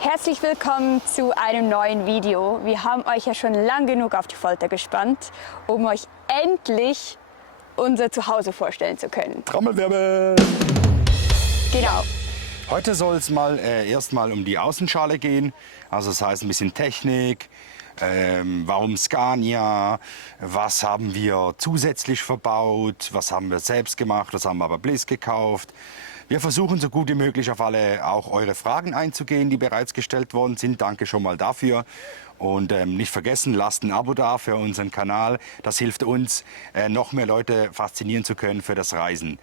Herzlich willkommen zu einem neuen Video. Wir haben euch ja schon lang genug auf die Folter gespannt, um euch endlich unser Zuhause vorstellen zu können. Trommelwirbel! Genau. Heute soll es mal erstmal um die Außenschale gehen. Also das heißt ein bisschen Technik. Warum Scania? Was haben wir zusätzlich verbaut? Was haben wir selbst gemacht? Was haben wir bei Bliss gekauft? Wir versuchen so gut wie möglich auf alle auch eure Fragen einzugehen, die bereits gestellt worden sind. Danke schon mal dafür. Und nicht vergessen, lasst ein Abo da für unseren Kanal. Das hilft uns, noch mehr Leute faszinieren zu können für das Reisen.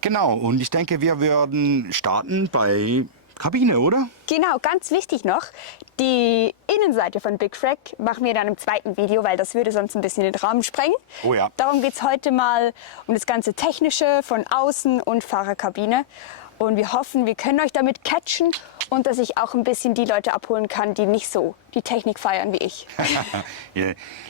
Genau, und ich denke, wir würden starten bei Kabine, oder? Genau, ganz wichtig noch, die Innenseite von Big Frac machen wir dann im zweiten Video, weil das würde sonst ein bisschen den Rahmen sprengen. Oh ja. Darum geht es heute mal um das ganze Technische von außen und Fahrerkabine. Und wir hoffen, wir können euch damit catchen und dass ich auch ein bisschen die Leute abholen kann, die nicht so die Technik feiern wie ich.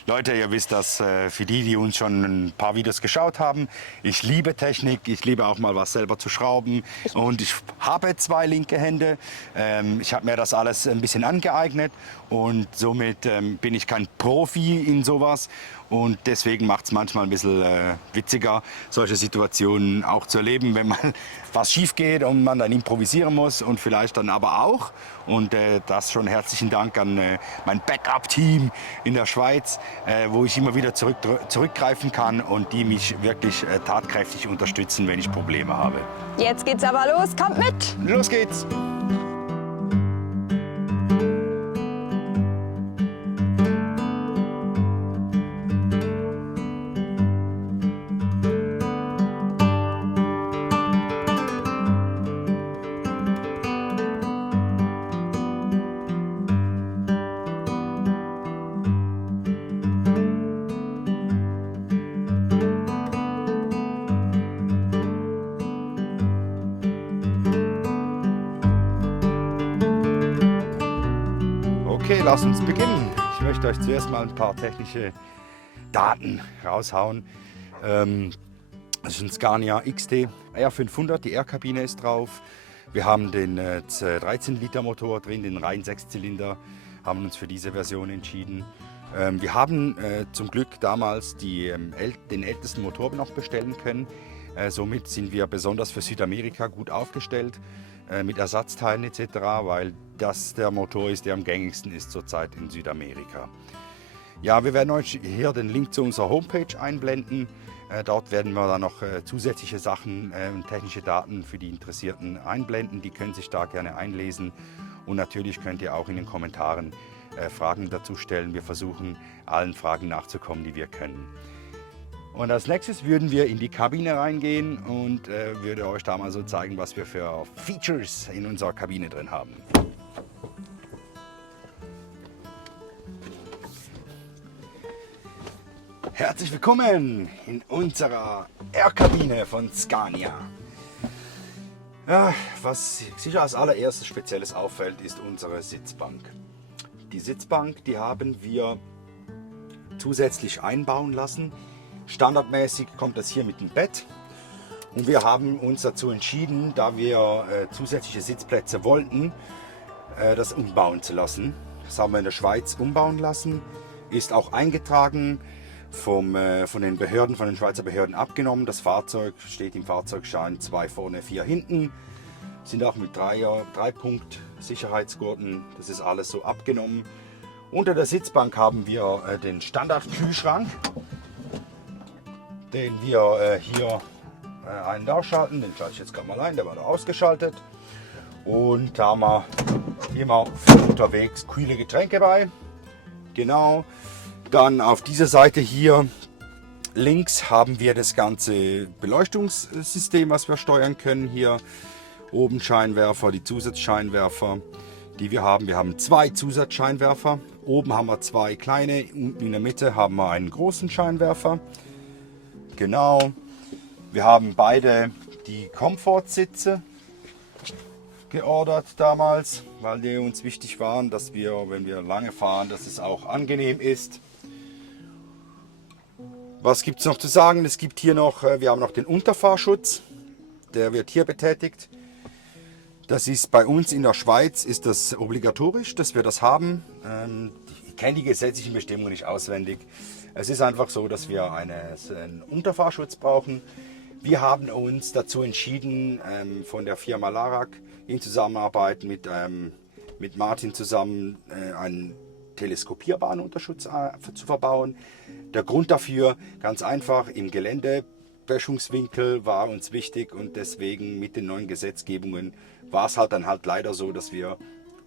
Leute, ihr wisst das, für die uns schon ein paar Videos geschaut haben, ich liebe Technik, ich liebe auch mal was selber zu schrauben und ich habe 2 linke Hände. Ich habe mir das alles ein bisschen angeeignet und somit bin ich kein Profi in sowas. Und deswegen macht es manchmal ein bisschen witziger, solche Situationen auch zu erleben, wenn mal was schief geht und man dann improvisieren muss und vielleicht dann aber auch. Und das schon herzlichen Dank an mein Backup-Team in der Schweiz, wo ich immer wieder zurückgreifen kann und die mich wirklich tatkräftig unterstützen, wenn ich Probleme habe. Jetzt geht's aber los, kommt mit! Los geht's! Okay, lasst uns beginnen. Ich möchte euch zuerst mal ein paar technische Daten raushauen. Das ist ein Scania XT R500, die R-Kabine ist drauf. Wir haben den 13-Liter Motor drin, den reinen 6-Zylinder, haben uns für diese Version entschieden. Wir haben zum Glück damals den ältesten Motor noch bestellen können. Somit sind wir besonders für Südamerika gut aufgestellt mit Ersatzteilen etc., weil das der Motor ist, der am gängigsten ist zurzeit in Südamerika. Ja, wir werden euch hier den Link zu unserer Homepage einblenden. Dort werden wir dann noch zusätzliche Sachen und technische Daten für die Interessierten einblenden. Die können sich da gerne einlesen. Und natürlich könnt ihr auch in den Kommentaren Fragen dazu stellen. Wir versuchen, allen Fragen nachzukommen, die wir können. Und als nächstes würden wir in die Kabine reingehen und würde euch da mal so zeigen, was wir für Features in unserer Kabine drin haben. Herzlich willkommen in unserer R-Kabine von Scania. Ja, was sicher als allererstes Spezielles auffällt, ist unsere Sitzbank. Die Sitzbank, die haben wir zusätzlich einbauen lassen. Standardmäßig kommt das hier mit dem Bett und wir haben uns dazu entschieden, da wir zusätzliche Sitzplätze wollten, das umbauen zu lassen. Das haben wir in der Schweiz umbauen lassen, ist auch eingetragen, von den Behörden, von den Schweizer Behörden abgenommen. Das Fahrzeug steht im Fahrzeugschein 2 vorne, 4 hinten, sind auch mit 3-Punkt Sicherheitsgurten, das ist alles so abgenommen. Unter der Sitzbank haben wir den Standardkühlschrank, den wir hier ein- und ausschalten. Den schalte ich jetzt gerade mal ein, der war da ausgeschaltet. Und da haben wir immer für unterwegs kühle Getränke bei. Genau. Dann auf dieser Seite hier links haben wir das ganze Beleuchtungssystem, was wir steuern können. Hier oben Scheinwerfer, die Zusatzscheinwerfer, die wir haben. Wir haben 2 Zusatzscheinwerfer. Oben haben wir 2 kleine, unten in der Mitte haben wir einen großen Scheinwerfer. Genau. Wir haben beide die Komfortsitze geordert damals, weil die uns wichtig waren, dass wir, wenn wir lange fahren, dass es auch angenehm ist. Was gibt es noch zu sagen? Es gibt hier noch, wir haben noch den Unterfahrschutz, der wird hier betätigt. Das ist bei uns in der Schweiz ist das obligatorisch, dass wir das haben. Ich kenne die gesetzlichen Bestimmungen nicht auswendig. Es ist einfach so, dass wir einen Unterfahrschutz brauchen. Wir haben uns dazu entschieden, von der Firma Larak in Zusammenarbeit mit Martin zusammen einen teleskopierbaren Unterschutz zu verbauen. Der Grund dafür, ganz einfach, im Geländeböschungswinkel war uns wichtig und deswegen mit den neuen Gesetzgebungen war es dann leider so, dass wir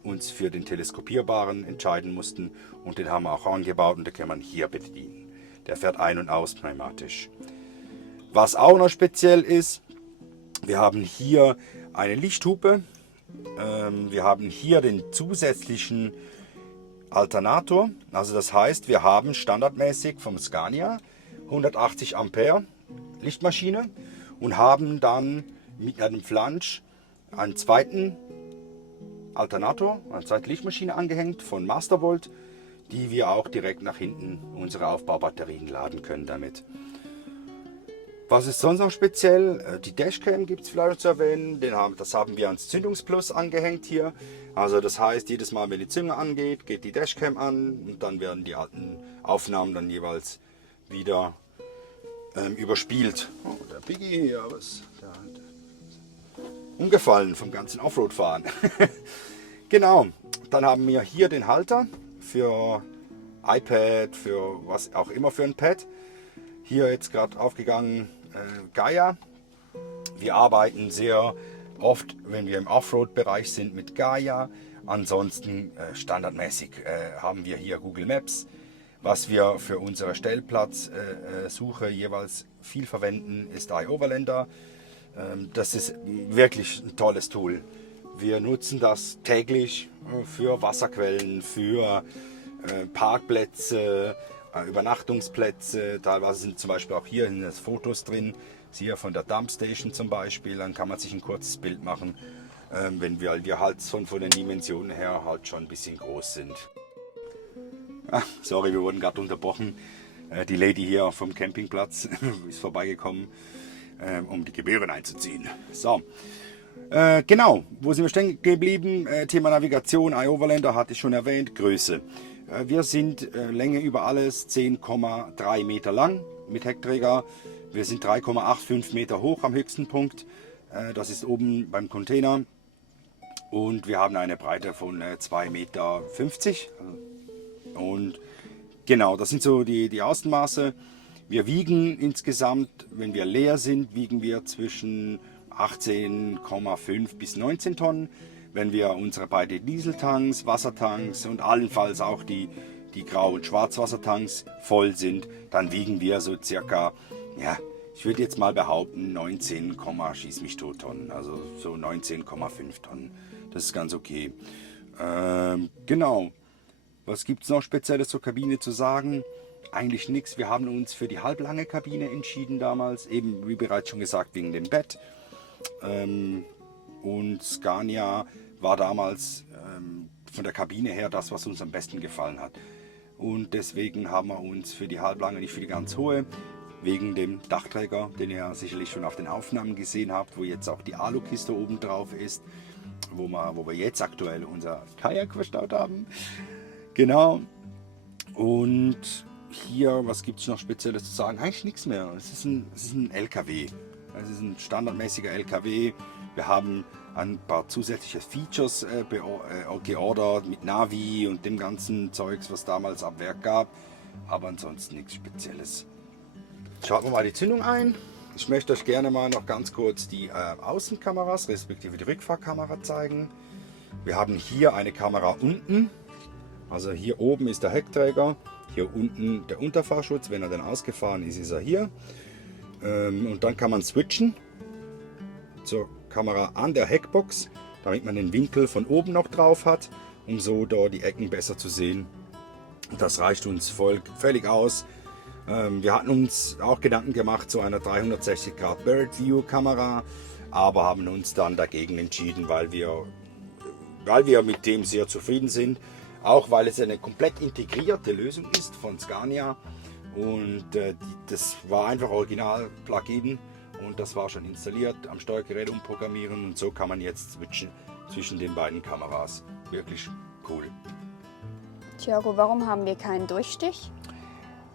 uns für den teleskopierbaren entscheiden mussten und den haben wir auch angebaut und den kann man hier bedienen. Der fährt ein- und aus pneumatisch. Was auch noch speziell ist, wir haben hier eine Lichthupe, wir haben hier den zusätzlichen Alternator, also das heißt, wir haben standardmäßig vom Scania 180 Ampere Lichtmaschine und haben dann mit einem Flansch einen zweiten Alternator, eine zweite Lichtmaschine angehängt von Mastervolt, die wir auch direkt nach hinten unsere Aufbaubatterien laden können damit. Was ist sonst noch speziell? Die Dashcam gibt es vielleicht zu erwähnen. Das haben wir ans Zündungsplus angehängt hier. Also das heißt, jedes Mal, wenn die Zündung angeht, geht die Dashcam an und dann werden die alten Aufnahmen dann jeweils wieder überspielt. Oh, der Biggie hier, umgefallen vom ganzen Offroad-Fahren. Genau, dann haben wir hier den Halter für iPad, für was auch immer für ein Pad. Hier jetzt gerade aufgegangen Gaia. Wir arbeiten sehr oft, wenn wir im Offroad-Bereich sind, mit Gaia. Ansonsten standardmäßig haben wir hier Google Maps. Was wir für unsere Stellplatzsuche jeweils viel verwenden, ist iOverlander. Das ist wirklich ein tolles Tool. Wir nutzen das täglich für Wasserquellen, für Parkplätze, Übernachtungsplätze. Teilweise sind zum Beispiel auch hier Fotos drin, hier von der Dumpstation zum Beispiel. Dann kann man sich ein kurzes Bild machen, wenn wir halt von den Dimensionen her halt schon ein bisschen groß sind. Sorry, wir wurden gerade unterbrochen. Die Lady hier vom Campingplatz ist vorbeigekommen, um die Gebühren einzuziehen. So, genau, wo sind wir stehen geblieben? Thema Navigation, iOverlander hatte ich schon erwähnt, Größe. Wir sind Länge über alles 10,3 Meter lang mit Heckträger. Wir sind 3,85 Meter hoch am höchsten Punkt. Das ist oben beim Container. Und wir haben eine Breite von 2,50 Meter. Und genau, das sind so die Außenmaße. Wir wiegen insgesamt, wenn wir leer sind, wiegen wir zwischen 18,5 bis 19 Tonnen. Wenn wir unsere beiden Dieseltanks, Wassertanks und allenfalls auch die Grau- und Schwarzwassertanks voll sind, dann wiegen wir so circa, ja, ich würde jetzt mal behaupten, 19, schieß mich tot Tonnen, also so 19,5 Tonnen. Das ist ganz okay. Genau. Was gibt es noch Spezielles zur Kabine zu sagen? Eigentlich nichts. Wir haben uns für die halblange Kabine entschieden damals, eben wie bereits schon gesagt, wegen dem Bett. Und Scania war damals von der Kabine her das, was uns am besten gefallen hat. Und deswegen haben wir uns für die halblange, nicht für die ganz hohe, wegen dem Dachträger, den ihr sicherlich schon auf den Aufnahmen gesehen habt, wo jetzt auch die Alukiste oben drauf ist, wo wir jetzt aktuell unser Kajak verstaut haben. Genau. Und hier, was gibt es noch Spezielles zu sagen? Eigentlich nichts mehr. Es ist ein LKW. Es ist ein standardmäßiger LKW. Wir haben ein paar zusätzliche Features geordert mit Navi und dem ganzen Zeugs, was damals ab Werk gab. Aber ansonsten nichts Spezielles. Schaut mal die Zündung ein. Ich möchte euch gerne mal noch ganz kurz die Außenkameras respektive die Rückfahrkamera zeigen. Wir haben hier eine Kamera unten. Also hier oben ist der Heckträger. Hier unten der Unterfahrschutz. Wenn er dann ausgefahren ist, ist er hier. Und dann kann man switchen zur Kamera an der Heckbox, damit man den Winkel von oben noch drauf hat, um so da die Ecken besser zu sehen. Das reicht uns völlig aus. Wir hatten uns auch Gedanken gemacht zu einer 360 Grad Bird View Kamera, aber haben uns dann dagegen entschieden, weil wir mit dem sehr zufrieden sind. Auch weil es eine komplett integrierte Lösung ist von Scania. Und das war einfach original Plug-in und das war schon installiert, am Steuergerät umprogrammieren und so kann man jetzt switchen zwischen den beiden Kameras. Wirklich cool. Thiago, warum haben wir keinen Durchstich?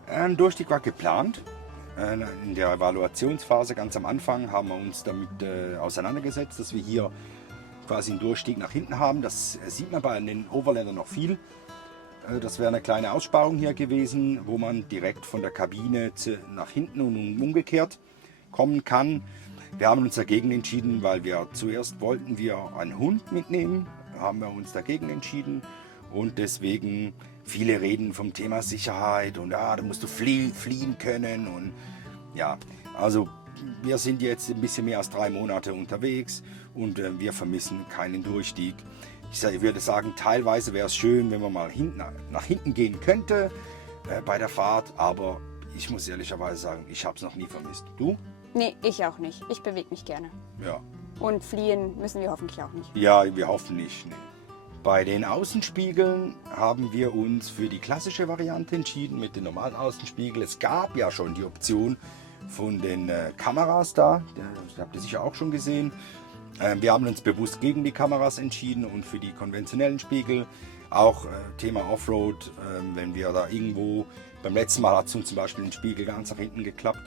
Ein Durchstieg war geplant. In der Evaluationsphase ganz am Anfang haben wir uns damit auseinandergesetzt, dass wir hier quasi einen Durchstieg nach hinten haben. Das sieht man bei den Overlandern noch viel. Das wäre eine kleine Aussparung hier gewesen, wo man direkt von der Kabine nach hinten und umgekehrt kommen kann. Wir haben uns dagegen entschieden, weil wir zuerst wollten wir einen Hund mitnehmen, haben wir uns dagegen entschieden und deswegen viele reden vom Thema Sicherheit und da musst du fliehen können und ja, also wir sind jetzt ein bisschen mehr als 3 Monate unterwegs und wir vermissen keinen Durchstieg. Ich würde sagen, teilweise wäre es schön, wenn man mal nach hinten gehen könnte bei der Fahrt, aber ich muss ehrlicherweise sagen, ich habe es noch nie vermisst. Du? Nee, ich auch nicht. Ich bewege mich gerne. Ja. Und fliehen müssen wir hoffentlich auch nicht. Ja, wir hoffen nicht. Nee. Bei den Außenspiegeln haben wir uns für die klassische Variante entschieden mit den normalen Außenspiegeln. Es gab ja schon die Option von den Kameras da, das habt ihr sicher auch schon gesehen. Wir haben uns bewusst gegen die Kameras entschieden und für die konventionellen Spiegel. Auch Thema Offroad, wenn wir da irgendwo, beim letzten Mal hat es uns zum Beispiel den Spiegel ganz nach hinten geklappt.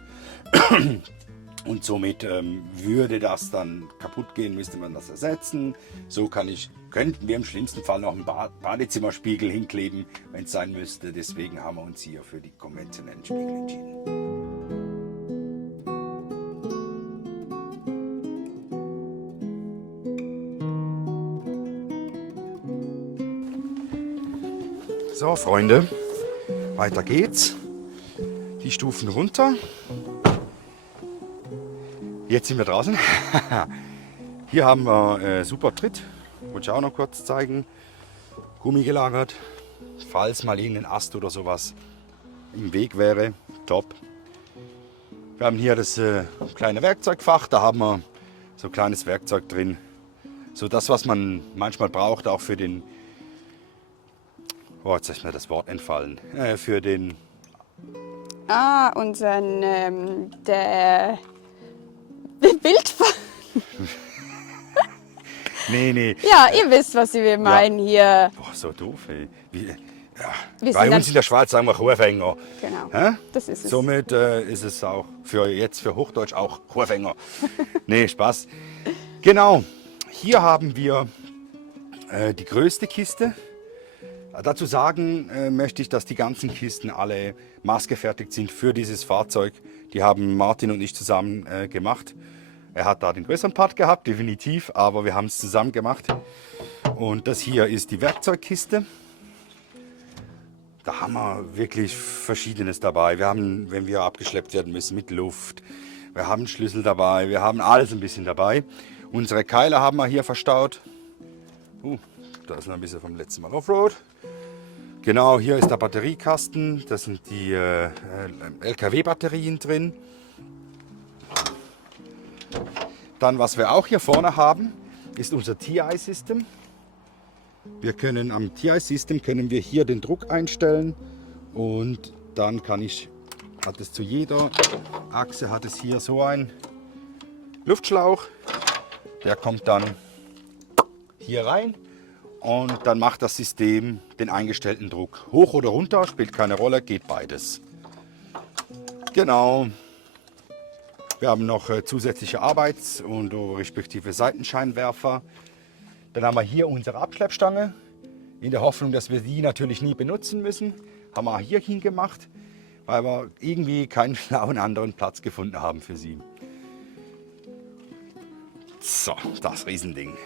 Und somit würde das dann kaputt gehen, müsste man das ersetzen. So könnten wir im schlimmsten Fall noch einen Badezimmerspiegel hinkleben, wenn es sein müsste. Deswegen haben wir uns hier für die konventionellen Spiegel entschieden. So, Freunde, weiter geht's. Die Stufen runter. Jetzt sind wir draußen. Hier haben wir super Tritt. Wollte ich auch noch kurz zeigen. Gummi gelagert. Falls mal irgendein Ast oder sowas im Weg wäre. Top. Wir haben hier das kleine Werkzeugfach. Da haben wir so ein kleines Werkzeug drin. So das, was man manchmal braucht, auch für den... Oh, jetzt ist mir das Wort entfallen. Für den... unseren... der... Bildfach. Nee. Ja, ihr wisst, was wir meinen hier. Boah, so doof, ey. Wir Bei sind uns in der Schweiz sagen wir Hurfänger. Genau, Hä? das ist es. Somit ist es auch für Hochdeutsch auch Hurfänger. Nee, Spaß. Genau, hier haben wir die größte Kiste. Dazu sagen möchte ich, dass die ganzen Kisten alle maßgefertigt sind für dieses Fahrzeug. Die haben Martin und ich zusammen gemacht. Er hat da den größeren Part gehabt, definitiv, aber wir haben es zusammen gemacht. Und das hier ist die Werkzeugkiste. Da haben wir wirklich Verschiedenes dabei. Wir haben, wenn wir abgeschleppt werden müssen, mit Luft. Wir haben Schlüssel dabei, wir haben alles ein bisschen dabei. Unsere Keile haben wir hier verstaut. Da ist noch ein bisschen vom letzten Mal Offroad. Genau, hier ist der Batteriekasten. Das sind die LKW-Batterien drin. Dann, was wir auch hier vorne haben, ist unser TI-System. Wir können am TI-System können wir hier den Druck einstellen und dann hat es zu jeder Achse hat es hier so einen Luftschlauch. Der kommt dann hier rein. Und dann macht das System den eingestellten Druck. Hoch oder runter, spielt keine Rolle, geht beides. Genau. Wir haben noch zusätzliche Arbeits- und respektive Seitenscheinwerfer. Dann haben wir hier unsere Abschleppstange. In der Hoffnung, dass wir die natürlich nie benutzen müssen, haben wir hier hingemacht, weil wir irgendwie keinen schlauen anderen Platz gefunden haben für sie. So, das Riesending.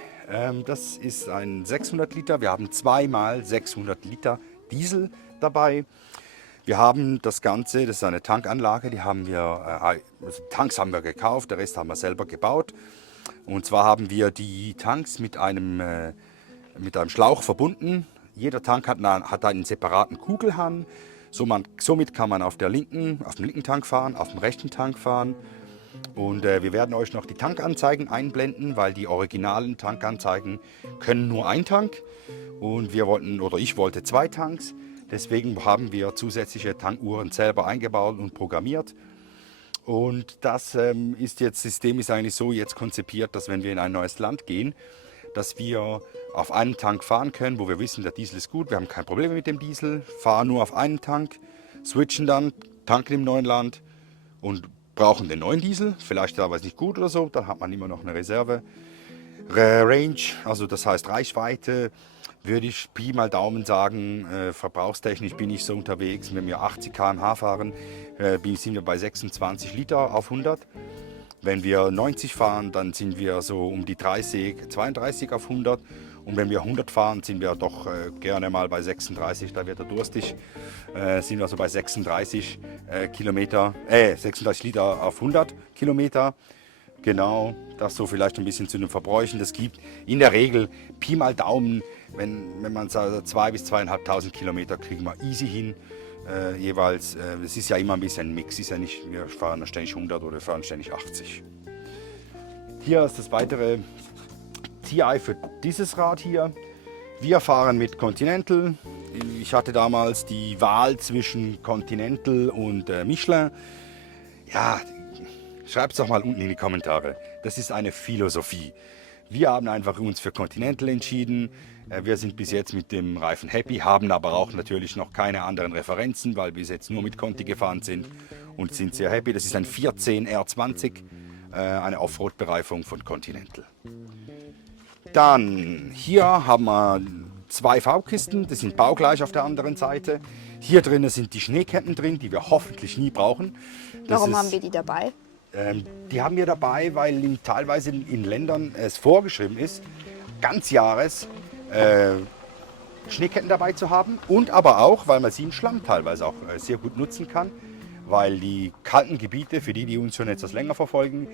Das ist ein 600 Liter. Wir haben 2x 600 Liter Diesel dabei. Wir haben das Ganze, das ist eine Tankanlage, Tanks haben wir gekauft, der Rest haben wir selber gebaut. Und zwar haben wir die Tanks mit einem Schlauch verbunden. Jeder Tank hat einen separaten Kugelhahn. Somit kann man auf dem linken Tank fahren, auf dem rechten Tank fahren. Und wir werden euch noch die Tankanzeigen einblenden, weil die originalen Tankanzeigen können nur ein Tank. Und ich wollte 2 Tanks. Deswegen haben wir zusätzliche Tankuhren selber eingebaut und programmiert. Und das System ist eigentlich so jetzt konzipiert, dass wenn wir in ein neues Land gehen, dass wir auf einen Tank fahren können, wo wir wissen, der Diesel ist gut, wir haben kein Problem mit dem Diesel, fahren nur auf einen Tank, switchen dann, tanken im neuen Land und brauchen den neuen Diesel. Vielleicht ist es nicht gut oder so, dann hat man immer noch eine Reserve. Range, also das heißt Reichweite, würde ich Pi mal Daumen sagen, verbrauchstechnisch bin ich so unterwegs, wenn wir 80 km/h fahren, sind wir bei 26 Liter auf 100. Wenn wir 90 fahren, dann sind wir so um die 32 auf 100. Und wenn wir 100 fahren, sind wir doch gerne mal bei 36, da wird er durstig. Sind wir so bei 36 36 Liter auf 100 Kilometer. Genau, das so vielleicht ein bisschen zu den Verbräuchen. Das gibt in der Regel Pi mal Daumen, wenn man sagt, 2.000 bis 2.500 Kilometer kriegen wir easy hin. Jeweils, es ist ja immer ein bisschen ein Mix, ist ja nicht, wir fahren ständig 100 oder wir fahren ständig 80. Hier ist das weitere TI für dieses Rad hier. Wir fahren mit Continental. Ich hatte damals die Wahl zwischen Continental und Michelin. Ja, schreibt es doch mal unten in die Kommentare. Das ist eine Philosophie. Wir haben einfach uns für Continental entschieden. Wir sind bis jetzt mit dem Reifen happy, haben aber auch natürlich noch keine anderen Referenzen, weil wir bis jetzt nur mit Conti gefahren sind und sind sehr happy. Das ist ein 410 R20, eine Offroad-Bereifung von Continental. Dann hier haben wir 2 V-Kisten, die sind baugleich auf der anderen Seite. Hier drinnen sind die Schneeketten drin, die wir hoffentlich nie brauchen. Warum haben wir die dabei? Die haben wir dabei, weil teilweise in Ländern es vorgeschrieben ist, ganzjahres Schneeketten dabei zu haben. Und aber auch, weil man sie im Schlamm teilweise auch sehr gut nutzen kann. Weil die kalten Gebiete, für die uns schon etwas länger verfolgen,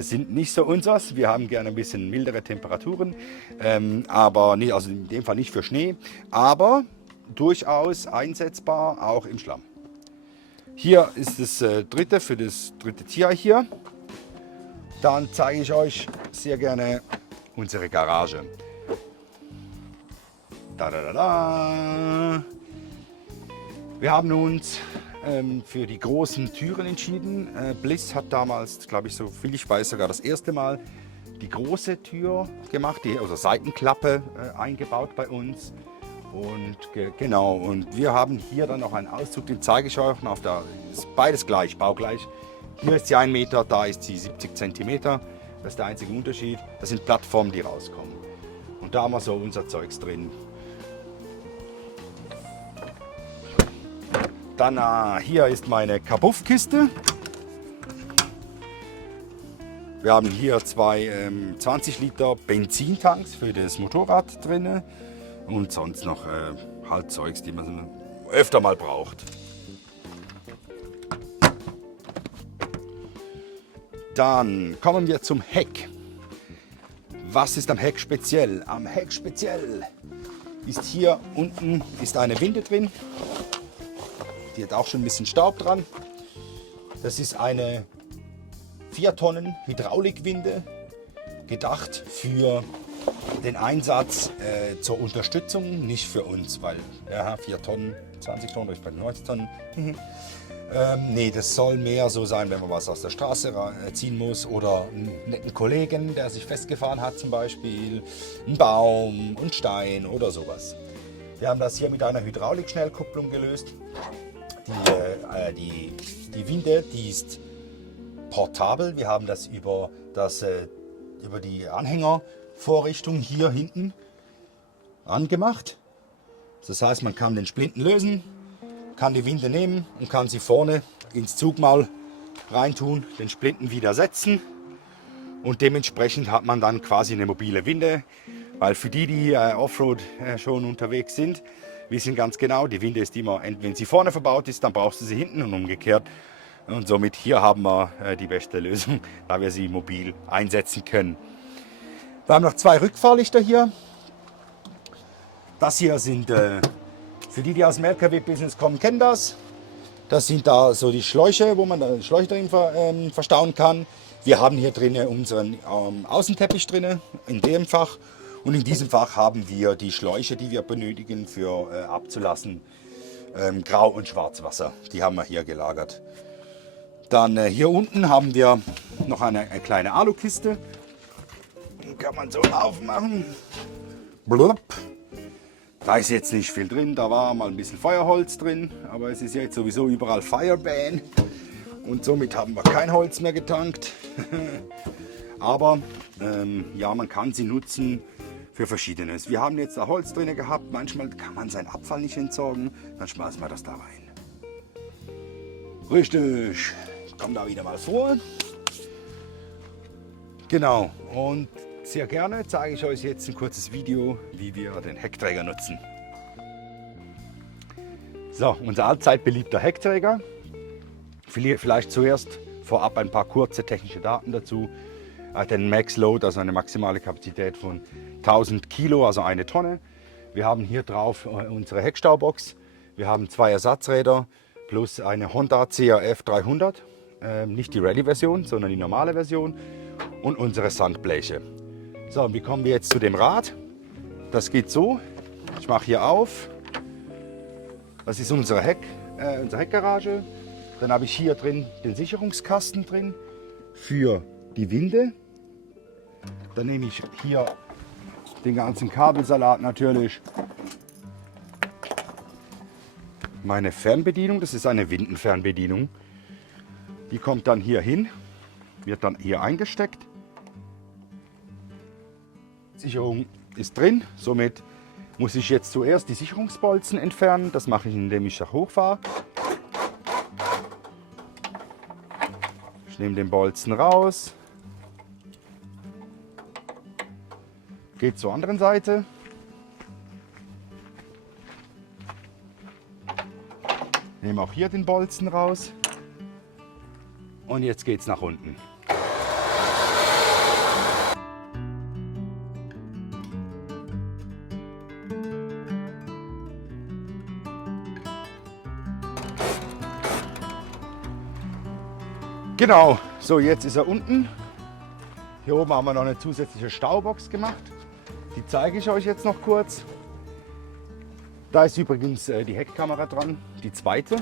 sind nicht so unseres. Wir haben gerne ein bisschen mildere Temperaturen, aber nicht, also in dem Fall nicht für Schnee, aber durchaus einsetzbar auch im Schlamm. Hier ist das dritte für das dritte Tier hier. Dann zeige ich euch sehr gerne unsere Garage. Da, da, da, da. Wir haben uns für die großen Türen entschieden. Bliss hat damals, glaube ich, so viel ich weiß, sogar das erste Mal die große Tür gemacht, also Seitenklappe eingebaut bei uns. Und genau, und wir haben hier dann noch einen Auszug, den zeige ich euch noch. Ist beides gleich, baugleich. Hier ist sie 1 Meter, da ist sie 70 cm. Das ist der einzige Unterschied. Das sind Plattformen, die rauskommen. Und da haben wir so unser Zeugs drin. Dann hier ist meine Kabuff-Kiste. Wir haben hier 2 20 Liter Benzintanks für das Motorrad drin und sonst noch halt Zeugs, die man öfter mal braucht. Dann kommen wir zum Heck. Was ist am Heck speziell? Am Heck speziell ist hier unten ist eine Winde drin. Die hat auch schon ein bisschen Staub dran. Das ist eine 4 Tonnen Hydraulikwinde, gedacht für den Einsatz zur Unterstützung, nicht für uns, weil 4 Tonnen, 20 Tonnen, ich bei 90 Tonnen. Nee, das soll mehr so sein, wenn man was aus der Straße ziehen muss oder einen netten Kollegen, der sich festgefahren hat zum Beispiel, einen Baum, einen Stein oder sowas. Wir haben das hier mit einer Hydraulik-Schnellkupplung gelöst. Die Winde, die ist portabel. Wir haben das über die Anhängervorrichtung hier hinten angemacht. Das heißt, man kann den Splinten lösen, kann die Winde nehmen und kann sie vorne ins Zugmaul reintun, den Splinten wieder setzen und dementsprechend hat man dann quasi eine mobile Winde, weil für die Offroad schon unterwegs sind, wissen ganz genau, die Winde ist immer, wenn sie vorne verbaut ist, dann brauchst du sie hinten und umgekehrt. Und somit hier haben wir die beste Lösung, da wir sie mobil einsetzen können. Wir haben noch 2 Rückfahrlichter hier. Das hier sind, für die aus dem LKW-Business kommen, kennen das. Das sind da so die Schläuche, wo man die Schläuche drin verstauen kann. Wir haben hier drin unseren Außenteppich drin, in dem Fach. Und in diesem Fach haben wir die Schläuche, die wir benötigen für abzulassen, Grau- und Schwarzwasser. Die haben wir hier gelagert. Dann hier unten haben wir noch eine kleine Alukiste. Den kann man so aufmachen. Blub. Da ist jetzt nicht viel drin, da war mal ein bisschen Feuerholz drin, aber es ist jetzt sowieso überall Fireban und somit haben wir kein Holz mehr getankt. Aber ja, man kann sie nutzen für Verschiedenes. Wir haben jetzt da Holz drin gehabt, manchmal kann man seinen Abfall nicht entsorgen, dann schmeißen wir das da rein. Richtig, kommt da wieder mal vor. Genau, und sehr gerne zeige ich euch jetzt ein kurzes Video, wie wir den Heckträger nutzen. So, unser allzeit beliebter Heckträger. Vielleicht zuerst vorab ein paar kurze technische Daten dazu. Er hat einen Max Load, also eine maximale Kapazität von 1000 Kilo, also 1 Tonne. Wir haben hier drauf unsere Heckstaubox. Wir haben 2 Ersatzräder plus eine Honda CRF 300. Nicht die Rallye-Version, sondern die normale Version. Und unsere Sandbleche. So, und wie kommen wir jetzt zu dem Rad? Das geht so. Ich mache hier auf. Das ist unsere Heckgarage. Dann habe ich hier drin den Sicherungskasten drin für die Winde. Dann nehme ich hier den ganzen Kabelsalat natürlich. Meine Fernbedienung, das ist eine Windenfernbedienung. Die kommt dann hier hin, wird dann hier eingesteckt. Sicherung ist drin, somit muss ich jetzt zuerst die Sicherungsbolzen entfernen. Das mache ich, indem ich da hochfahre. Ich nehme den Bolzen raus. Geht zur anderen Seite. Nehme auch hier den Bolzen raus. Und jetzt geht es nach unten. Genau, so jetzt ist er unten. Hier oben haben wir noch eine zusätzliche Staubox gemacht. Die zeige ich euch jetzt noch kurz. Da ist übrigens die Heckkamera dran, die zweite.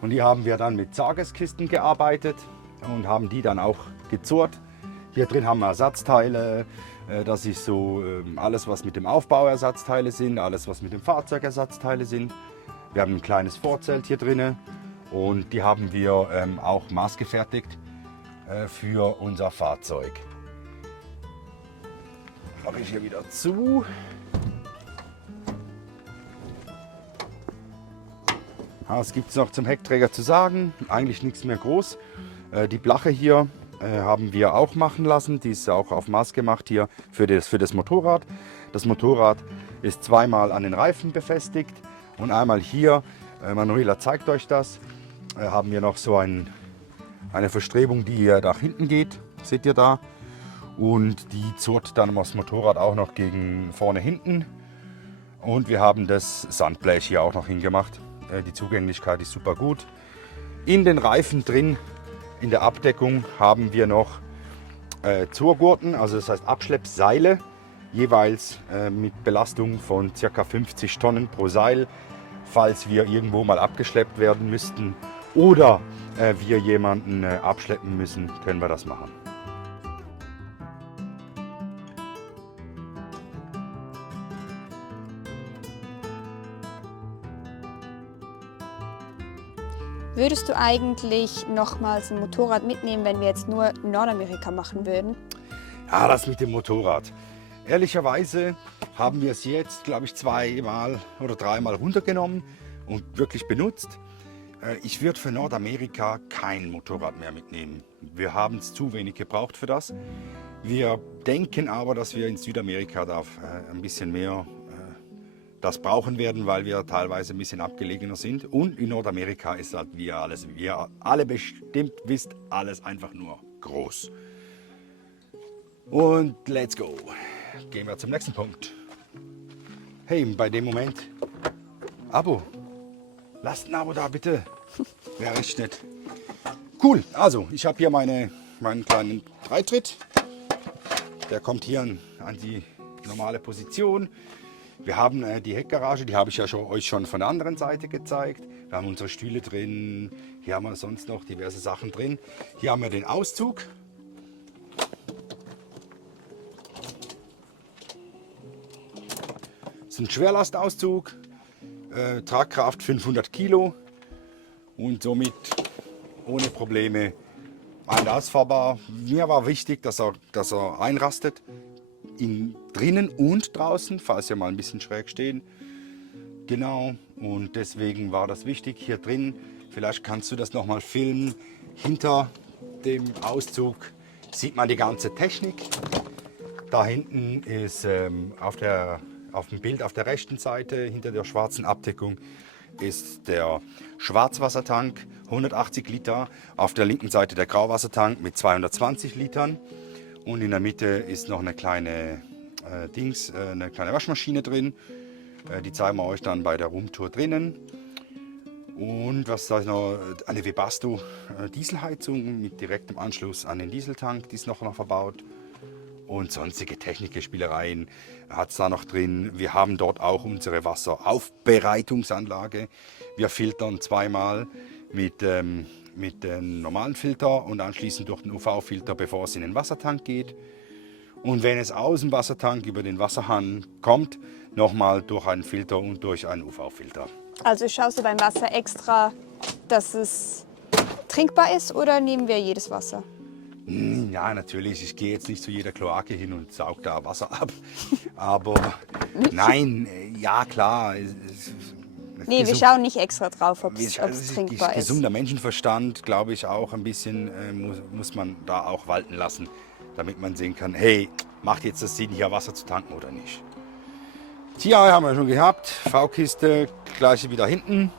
Und die haben wir dann mit Zageskisten gearbeitet und haben die dann auch gezurrt. Hier drin haben wir Ersatzteile. Das ist so alles, was mit dem Aufbau Ersatzteile sind, alles, was mit dem Fahrzeug Ersatzteile sind. Wir haben ein kleines Vorzelt hier drin. Und die haben wir auch maßgefertigt für unser Fahrzeug. Mache ich hier wieder zu. Was gibt es noch zum Heckträger zu sagen? Eigentlich nichts mehr groß. Die Blache hier haben wir auch machen lassen. Die ist auch auf Maß gemacht hier für das Motorrad. Das Motorrad ist zweimal an den Reifen befestigt und einmal hier. Manuela zeigt euch das. Haben wir noch so eine Verstrebung, die nach hinten geht, seht ihr da. Und die zurrt dann das Motorrad auch noch gegen vorne hinten. Und wir haben das Sandblech hier auch noch hingemacht. Die Zugänglichkeit ist super gut. In den Reifen drin, in der Abdeckung, haben wir noch Zurgurten, also das heißt Abschleppseile, jeweils mit Belastung von ca. 50 Tonnen pro Seil, falls wir irgendwo mal abgeschleppt werden müssten oder wir jemanden abschleppen müssen, können wir das machen. Würdest du eigentlich nochmals ein Motorrad mitnehmen, wenn wir jetzt nur Nordamerika machen würden? Ja, das mit dem Motorrad. Ehrlicherweise haben wir es jetzt, glaube ich, 2 oder 3 Mal runtergenommen und wirklich benutzt. Ich würde für Nordamerika kein Motorrad mehr mitnehmen. Wir haben es zu wenig gebraucht für das. Wir denken aber, dass wir in Südamerika da ein bisschen mehr das brauchen werden, weil wir teilweise ein bisschen abgelegener sind. Und in Nordamerika ist halt wie ihr alle bestimmt wisst, alles einfach nur groß. Und let's go. Gehen wir zum nächsten Punkt. Hey, bei dem Moment, Abo. Lasst ein Abo da, bitte. Wäre recht nett. Cool, also ich habe hier meinen kleinen Dreitritt. Der kommt hier an die normale Position. Wir haben die Heckgarage, die habe ich ja euch schon von der anderen Seite gezeigt. Wir haben unsere Stühle drin, hier haben wir sonst noch diverse Sachen drin. Hier haben wir den Auszug. Es ist ein Schwerlastauszug, Tragkraft 500 Kilo und somit ohne Probleme ein- und ausfahrbar. Mir war wichtig, dass er einrastet, drinnen und draußen, falls wir mal ein bisschen schräg stehen. Genau, und deswegen war das wichtig hier drin. Vielleicht kannst du das noch mal filmen. Hinter dem Auszug sieht man die ganze Technik. Da hinten ist auf dem Bild auf der rechten Seite, hinter der schwarzen Abdeckung, ist der Schwarzwassertank, 180 Liter. Auf der linken Seite der Grauwassertank mit 220 Litern. Und in der Mitte ist noch eine kleine eine kleine Waschmaschine drin. Die zeigen wir euch dann bei der Roomtour drinnen. Und was da noch? Eine Webasto Dieselheizung mit direktem Anschluss an den Dieseltank, die ist noch verbaut. Und sonstige Technik, Spielereien hat es da noch drin. Wir haben dort auch unsere Wasseraufbereitungsanlage. Wir filtern zweimal mit dem normalen Filter und anschließend durch den UV-Filter, bevor es in den Wassertank geht. Und wenn es aus dem Wassertank über den Wasserhahn kommt, nochmal durch einen Filter und durch einen UV-Filter. Also schaust du beim Wasser extra, dass es trinkbar ist, oder nehmen wir jedes Wasser? Ja, natürlich. Ich gehe jetzt nicht zu jeder Kloake hin und sauge da Wasser ab. Aber nein, ja klar. Nee, wir schauen nicht extra drauf, ob es Also trinkbar ist. gesunder Menschenverstand, glaube ich, auch ein bisschen muss man da auch walten lassen, damit man sehen kann, hey, macht jetzt das Sinn, hier Wasser zu tanken oder nicht. Hier haben wir schon gehabt, V-Kiste, gleiche wieder hinten.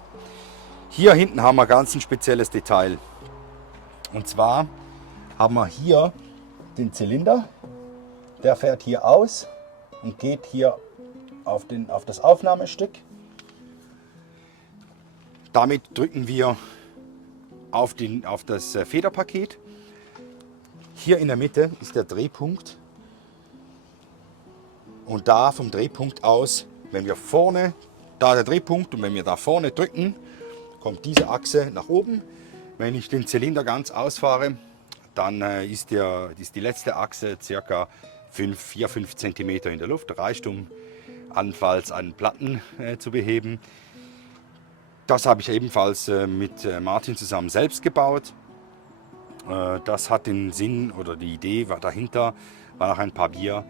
Hier hinten haben wir ganz ein spezielles Detail. Und zwar haben wir hier den Zylinder, der fährt hier aus und geht hier auf das Aufnahmestück. Damit drücken wir auf das Federpaket. Hier in der Mitte ist der Drehpunkt. Und da vom Drehpunkt aus, wenn wir vorne, da der Drehpunkt, und wenn wir da vorne drücken, kommt diese Achse nach oben. Wenn ich den Zylinder ganz ausfahre, dann ist die letzte Achse ca. 4-5 cm in der Luft. Reicht, um allenfalls einen Platten zu beheben. Das habe ich ebenfalls mit Martin zusammen selbst gebaut. Das hat den Sinn oder die Idee war dahinter, war nach ein paar Bier,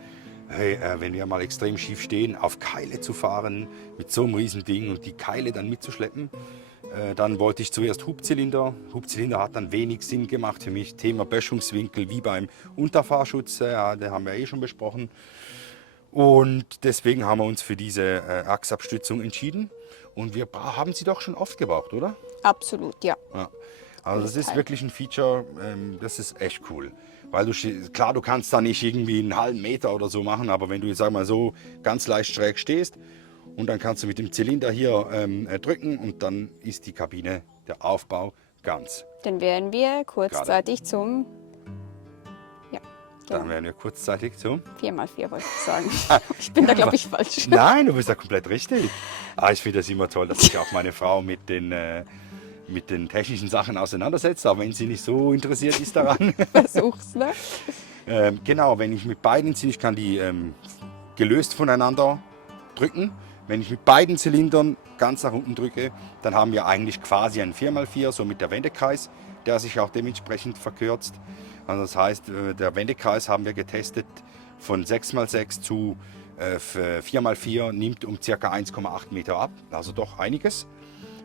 hey, wenn wir mal extrem schief stehen, auf Keile zu fahren mit so einem riesen Ding und die Keile dann mitzuschleppen. Dann wollte ich zuerst Hubzylinder. Hubzylinder hat dann wenig Sinn gemacht für mich. Thema Böschungswinkel wie beim Unterfahrschutz, ja, den haben wir eh schon besprochen. Und deswegen haben wir uns für diese Achsabstützung entschieden. Und wir haben sie doch schon oft gebraucht, oder? Absolut, ja. Ja. Also das ist wirklich ein Feature, das ist echt cool. Weil klar, du kannst da nicht irgendwie einen halben Meter oder so machen, aber wenn du jetzt sag mal so ganz leicht schräg stehst und dann kannst du mit dem Zylinder hier drücken und dann ist die Kabine, der Aufbau ganz. Dann werden wir kurzzeitig zum, Dann werden wir kurzzeitig zum 4x4 wollte ich sagen. Ich bin da, glaube ich, falsch. Nein, du bist da komplett richtig. Ich finde das immer toll, dass sich auch meine Frau mit den technischen Sachen auseinandersetzt, aber wenn sie nicht so interessiert ist daran. Versuch's, ne? Genau, wenn ich mit beiden ziehe, ich kann die gelöst voneinander drücken. Wenn ich mit beiden Zylindern ganz nach unten drücke, dann haben wir eigentlich quasi ein 4x4, so mit der Wendekreis, der sich auch dementsprechend verkürzt. Also das heißt, der Wendekreis haben wir getestet von 6x6 zu 4x4, nimmt um ca. 1,8 Meter ab, also doch einiges.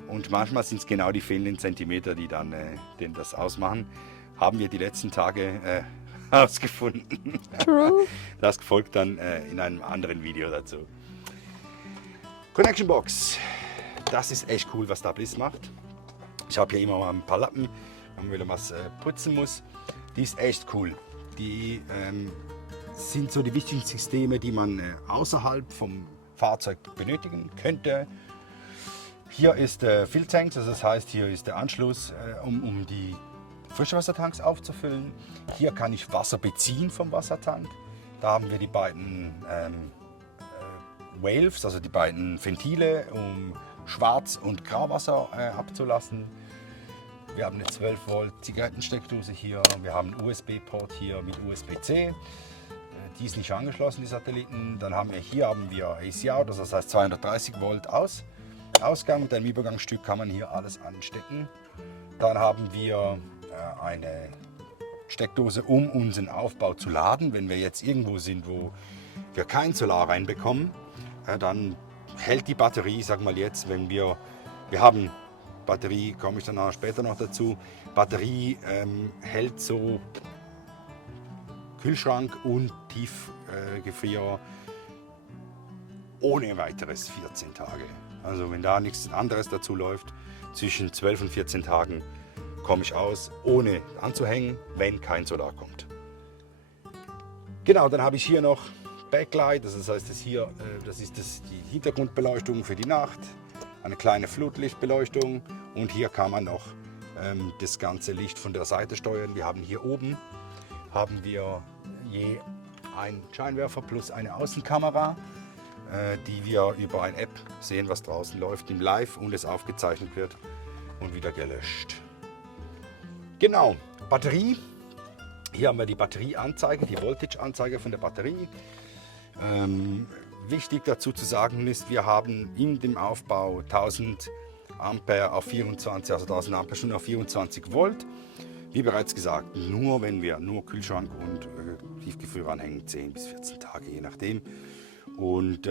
Und manchmal sind es genau die fehlenden Zentimeter, die dann das ausmachen. Haben wir die letzten Tage herausgefunden. True. Das folgt dann in einem anderen Video dazu. Connection Box. Das ist echt cool, was da Bliss macht. Ich habe hier immer mal ein paar Lappen, wenn man wieder was putzen muss. Die ist echt cool. Die sind so die wichtigsten Systeme, die man außerhalb vom Fahrzeug benötigen könnte. Hier ist der Fill-Tank, also das heißt, hier ist der Anschluss, um die Frischwassertanks aufzufüllen. Hier kann ich Wasser beziehen vom Wassertank. Da haben wir die beiden Valves, also die beiden Ventile, um Schwarz- und Grauwasser abzulassen. Wir haben eine 12 Volt Zigarettensteckdose hier, wir haben einen USB-Port hier mit USB-C. die ist nicht angeschlossen, die Satelliten. Dann haben wir hier AC Out, das heißt 230 Volt Ausgang. Mit einem Übergangsstück kann man hier alles anstecken. Dann haben wir eine Steckdose, um unseren Aufbau zu laden. Wenn wir jetzt irgendwo sind, wo wir kein Solar reinbekommen, dann hält die Batterie, sag mal jetzt, wenn wir haben Batterie, komme ich dann später noch dazu, Batterie hält so Kühlschrank und Tiefgefrier ohne weiteres 14 Tage. Also wenn da nichts anderes dazu läuft, zwischen 12 und 14 Tagen komme ich aus, ohne anzuhängen, wenn kein Solar kommt. Genau, dann habe ich hier noch Backlight, das heißt, das ist die Hintergrundbeleuchtung für die Nacht, eine kleine Flutlichtbeleuchtung und hier kann man noch das ganze Licht von der Seite steuern. Wir haben hier oben je einen Scheinwerfer plus eine Außenkamera, die wir über eine App sehen, was draußen läuft im Live und es aufgezeichnet wird und wieder gelöscht. Genau, Batterie. Hier haben wir die Batterieanzeige, die Voltage-Anzeige von der Batterie. Wichtig dazu zu sagen ist, wir haben in dem Aufbau 1000 Ampere auf 24, also 1000 Ampere auf 24 Volt. Wie bereits gesagt, nur wenn wir nur Kühlschrank und Tiefgefrier anhängen, 10 bis 14 Tage, je nachdem. Und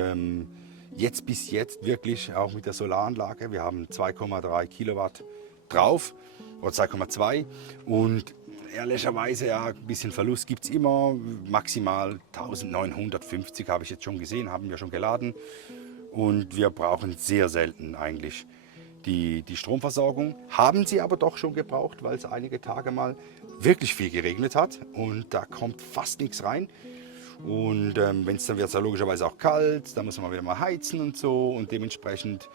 bis jetzt wirklich auch mit der Solaranlage, wir haben 2,3 Kilowatt drauf, oder 2,2 und ehrlicherweise, ja, ein bisschen Verlust gibt es immer, maximal 1950 habe ich jetzt schon gesehen, haben wir schon geladen und wir brauchen sehr selten eigentlich die Stromversorgung. Haben sie aber doch schon gebraucht, weil es einige Tage mal wirklich viel geregnet hat und da kommt fast nichts rein. Und wenn es dann wird es ja logischerweise auch kalt, da muss man wieder mal heizen und so und dementsprechend,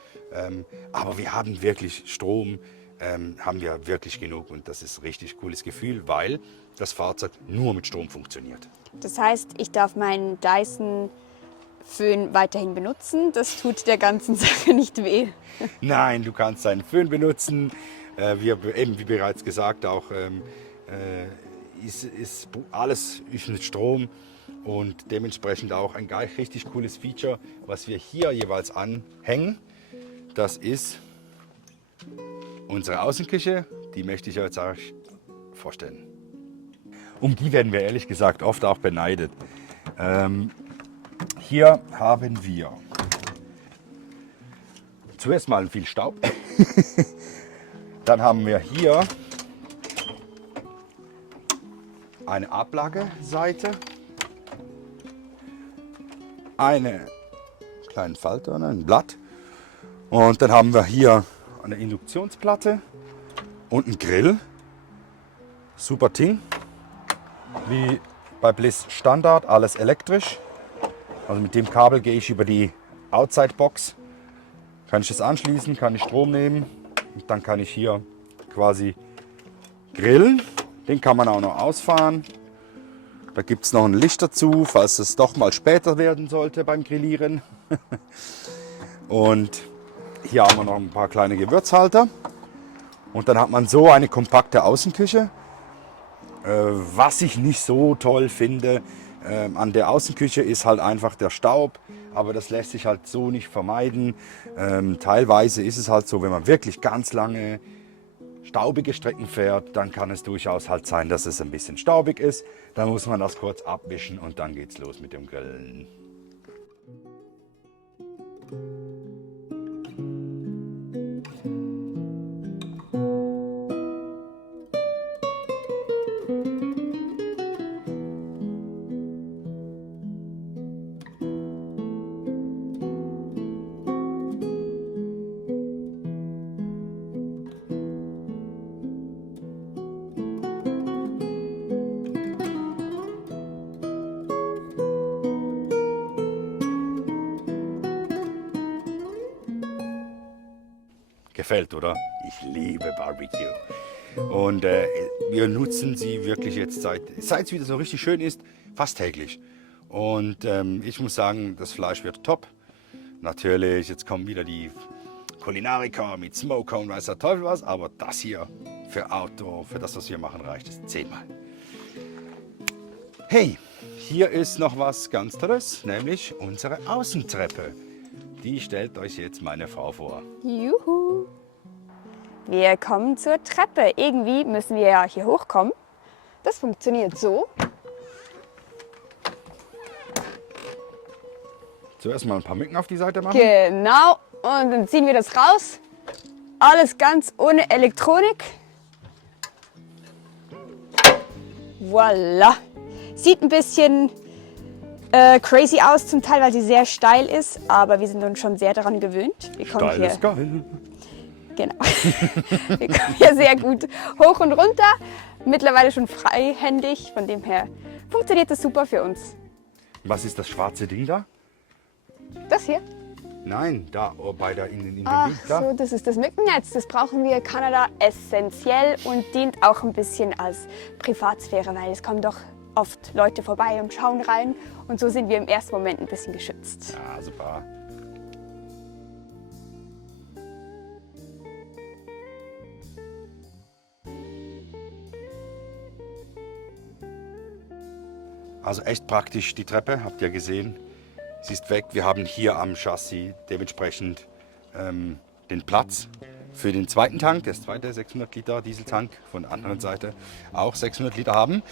aber wir haben wirklich Strom, haben wir wirklich genug und das ist ein richtig cooles Gefühl, weil das Fahrzeug nur mit Strom funktioniert. Das heißt, ich darf meinen Dyson-Föhn weiterhin benutzen. Das tut der ganzen Sache nicht weh. Nein, du kannst deinen Föhn benutzen. Wie bereits gesagt, auch alles ist mit Strom und dementsprechend auch ein richtig cooles Feature, was wir hier jeweils anhängen. Das ist unsere Außenküche, die möchte ich euch jetzt vorstellen. Um die werden wir ehrlich gesagt oft auch beneidet. Hier haben wir zuerst mal viel Staub. Dann haben wir hier eine Ablageseite, einen kleinen Falter, ein Blatt. Und dann haben wir hier eine Induktionsplatte und einen Grill. Super Ding. Wie bei Bliss Standard, alles elektrisch. Also mit dem Kabel gehe ich über die Outside Box. Kann ich das anschließen, kann ich Strom nehmen und dann kann ich hier quasi grillen. Den kann man auch noch ausfahren. Da gibt es noch ein Licht dazu, falls es doch mal später werden sollte beim Grillieren. Und hier haben wir noch ein paar kleine Gewürzhalter. Und dann hat man so eine kompakte Außenküche. Was ich nicht so toll finde an der Außenküche ist halt einfach der Staub. Aber das lässt sich halt so nicht vermeiden. Teilweise ist es halt so, wenn man wirklich ganz lange staubige Strecken fährt, dann kann es durchaus halt sein, dass es ein bisschen staubig ist. Dann muss man das kurz abwischen und dann geht's los mit dem Grillen. Gefällt, oder? Ich liebe Barbecue. Und wir nutzen sie wirklich jetzt, seit es wieder so richtig schön ist, fast täglich. Und ich muss sagen, das Fleisch wird top. Natürlich, jetzt kommen wieder die Kulinariker mit Smoker und weiß der Teufel was, aber das hier für Outdoor, für das, was wir machen, reicht es 10-mal. Hey, hier ist noch was ganz Tolles, nämlich unsere Außentreppe. Die stellt euch jetzt meine Frau vor. Juhu! Wir kommen zur Treppe. Irgendwie müssen wir ja hier hochkommen. Das funktioniert so. Zuerst mal ein paar Mücken auf die Seite machen. Genau. Und dann ziehen wir das raus. Alles ganz ohne Elektronik. Voila. Sieht ein bisschen crazy aus zum Teil, weil sie sehr steil ist. Aber wir sind uns schon sehr daran gewöhnt. Wir kommen Steil hier, ist geil. genau. Wir kommen hier sehr gut hoch und runter. Mittlerweile schon freihändig. Von dem her funktioniert das super für uns. Was ist das schwarze Ding da? Das hier? Nein, da in dem Ach Ding da. so, das ist das Mückennetz. Das brauchen wir in Kanada essentiell und dient auch ein bisschen als Privatsphäre, weil es kommen doch oft Leute vorbei und schauen rein. Und so sind wir im ersten Moment ein bisschen geschützt. Ja, super. Also echt praktisch die Treppe, habt ihr gesehen. Sie ist weg. Wir haben hier am Chassis dementsprechend den Platz für den zweiten Tank, das zweite 600 Liter Dieseltank von der anderen Seite auch 600 Liter haben.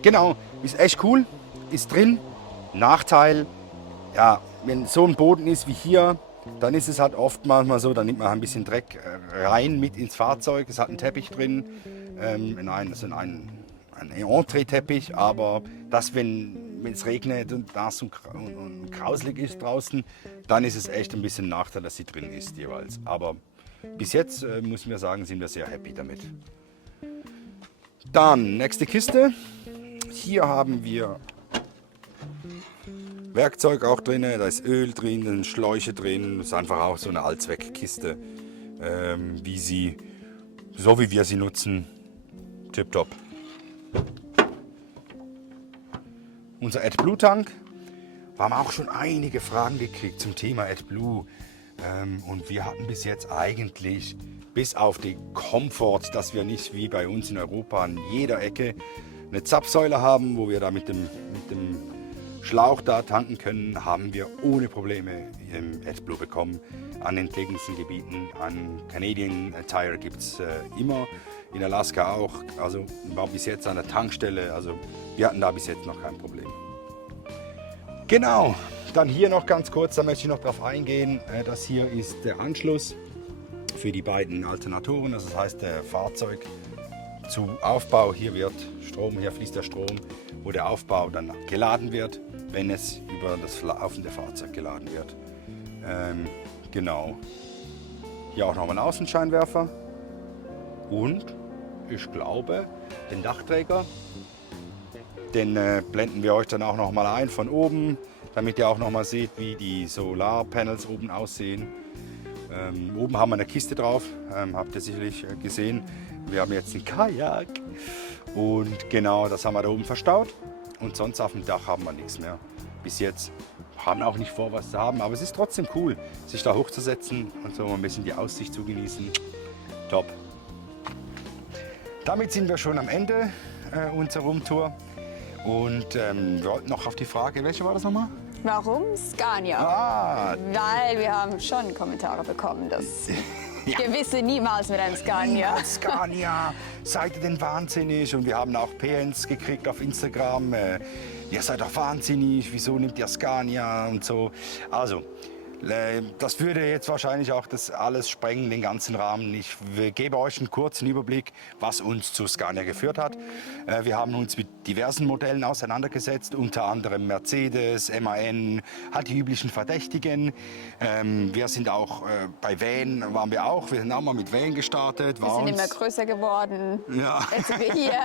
Genau, ist echt cool, ist drin. Nachteil, ja, wenn so ein Boden ist wie hier, dann ist es halt oft manchmal so, dann nimmt man ein bisschen Dreck rein mit ins Fahrzeug. Es hat einen Teppich drin, ein Entree-Teppich, aber das, wenn es regnet und nass und grauselig ist draußen, dann ist es echt ein bisschen ein Nachteil, dass sie drin ist jeweils. Aber bis jetzt müssen wir sagen, sind wir sehr happy damit. Dann nächste Kiste. Hier haben wir Werkzeug auch drin, da ist Öl drin, da sind Schläuche drin. Das ist einfach auch so eine Allzweckkiste, so wie wir sie nutzen. Tipptopp. Unser AdBlue-Tank. Wir haben auch schon einige Fragen gekriegt zum Thema AdBlue. Und wir hatten bis jetzt eigentlich, bis auf den Komfort, dass wir nicht wie bei uns in Europa an jeder Ecke eine Zapfsäule haben, wo wir da mit dem Schlauch da tanken können, haben wir ohne Probleme AdBlue bekommen. An entlegensten Gebieten, an Canadian Tire gibt es immer, in Alaska auch. Also war bis jetzt an der Tankstelle, also wir hatten da bis jetzt noch kein Problem. Genau, dann hier noch ganz kurz, da möchte ich noch darauf eingehen, das hier ist der Anschluss für die beiden Alternatoren, das heißt der Fahrzeug zu Aufbau, hier fließt der Strom, wo der Aufbau dann geladen wird, wenn es über das laufende Fahrzeug geladen wird. Genau, hier auch nochmal ein Außenscheinwerfer und ich glaube den Dachsträger. Den blenden wir euch dann auch noch mal ein von oben, damit ihr auch noch mal seht, wie die Solarpanels oben aussehen. Oben haben wir eine Kiste drauf, habt ihr sicherlich gesehen. Wir haben jetzt einen Kajak und genau, das haben wir da oben verstaut. Und sonst auf dem Dach haben wir nichts mehr. Bis jetzt haben wir auch nicht vor, was zu haben, aber es ist trotzdem cool, sich da hochzusetzen und so ein bisschen die Aussicht zu genießen. Top. Damit sind wir schon am Ende unserer Rumtour. Und wir wollten noch auf die Frage, welche war das nochmal? Warum Scania? Ah, Weil wir haben schon Kommentare bekommen, dass gewisse niemals mit einem Scania. Scania, seid ihr denn wahnsinnig? Und wir haben auch PNs gekriegt auf Instagram. Ihr seid doch wahnsinnig, wieso nimmt ihr Scania und so. Also, das würde jetzt wahrscheinlich auch das alles sprengen, den ganzen Rahmen. Ich gebe euch einen kurzen Überblick, was uns zu Scania geführt hat. Wir haben uns mit diversen Modellen auseinandergesetzt, unter anderem Mercedes, MAN, halt die üblichen Verdächtigen. Wir sind auch bei Van, wir sind auch mal mit Van gestartet. Wir sind immer größer geworden. Ja. Jetzt sind wir hier.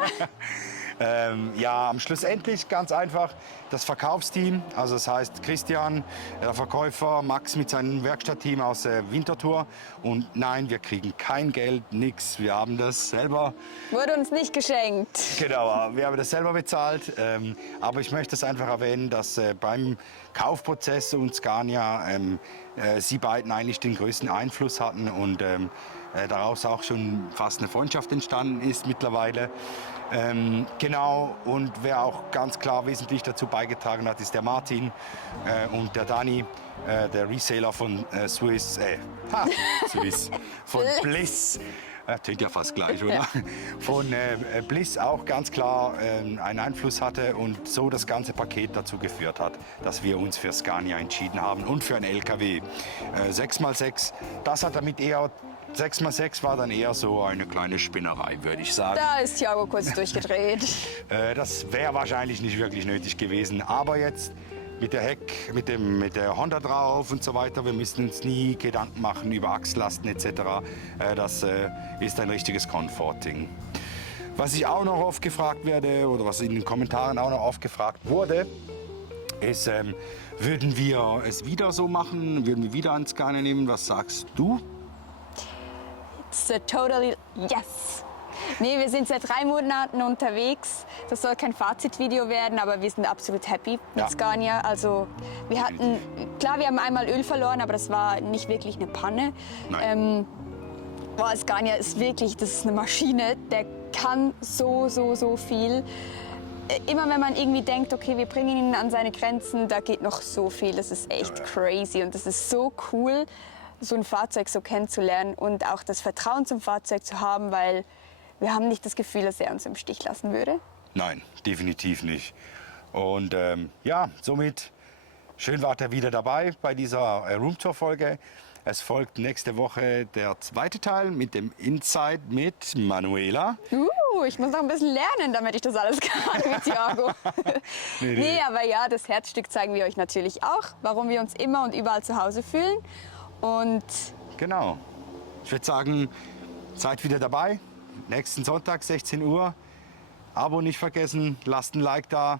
Ja, am Schlussendlich ganz einfach das Verkaufsteam, also das heißt Christian, der Verkäufer, Max mit seinem Werkstattteam aus der Winterthur und nein, wir kriegen kein Geld, nichts, wir haben das selber. Wurde uns nicht geschenkt. Genau, wir haben das selber bezahlt, aber ich möchte es einfach erwähnen, dass beim Kaufprozess und Scania sie beiden eigentlich den größten Einfluss hatten und daraus auch schon fast eine Freundschaft entstanden ist mittlerweile. Genau, und wer auch ganz klar wesentlich dazu beigetragen hat, ist der Martin und der Dani, der Reseller von Swiss, von Bliss. Klingt ja fast gleich, oder? Von Bliss auch ganz klar einen Einfluss hatte und so das ganze Paket dazu geführt hat, dass wir uns für Scania entschieden haben und für einen LKW. 6x6, das hat damit eher 6x6 war dann eher so eine kleine Spinnerei, würde ich sagen. Da ist Thiago kurz durchgedreht. Das wäre wahrscheinlich nicht wirklich nötig gewesen. Aber jetzt mit der Heck, mit der Honda drauf und so weiter, wir müssen uns nie Gedanken machen über Achslasten etc. Das ist ein richtiges Comforting. Was ich auch noch oft gefragt werde oder was in den Kommentaren auch noch oft gefragt wurde, ist, würden wir es wieder so machen? Würden wir wieder einen Scania nehmen? Was sagst du? It's a totally yes. Nee, wir sind seit 3 Monaten unterwegs. Das soll kein Fazitvideo werden, aber wir sind absolut happy mit Ja. Scania. Also wir hatten, klar, wir haben einmal Öl verloren, aber das war nicht wirklich eine Panne. Nein. Boah, Scania ist wirklich, das ist eine Maschine, der kann so viel. Immer wenn man irgendwie denkt, okay, wir bringen ihn an seine Grenzen, da geht noch so viel. Das ist echt crazy und das ist so cool, so ein Fahrzeug so kennenzulernen und auch das Vertrauen zum Fahrzeug zu haben, weil wir haben nicht das Gefühl, dass er uns im Stich lassen würde. Nein, definitiv nicht. Und ja, somit schön wart ihr wieder dabei bei dieser Roomtour-Folge. Es folgt nächste Woche der zweite Teil mit dem Inside mit Manuela. Ich muss noch ein bisschen lernen, damit ich das alles kann mit Thiago. Nee, aber ja, das Herzstück zeigen wir euch natürlich auch, warum wir uns immer und überall zu Hause fühlen. Und Genau. Ich würde sagen, seid wieder dabei. Nächsten Sonntag, 16 Uhr. Abo nicht vergessen, lasst ein Like da,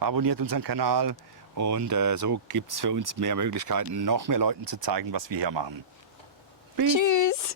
abonniert unseren Kanal. Und so gibt es für uns mehr Möglichkeiten, noch mehr Leuten zu zeigen, was wir hier machen. tschüss!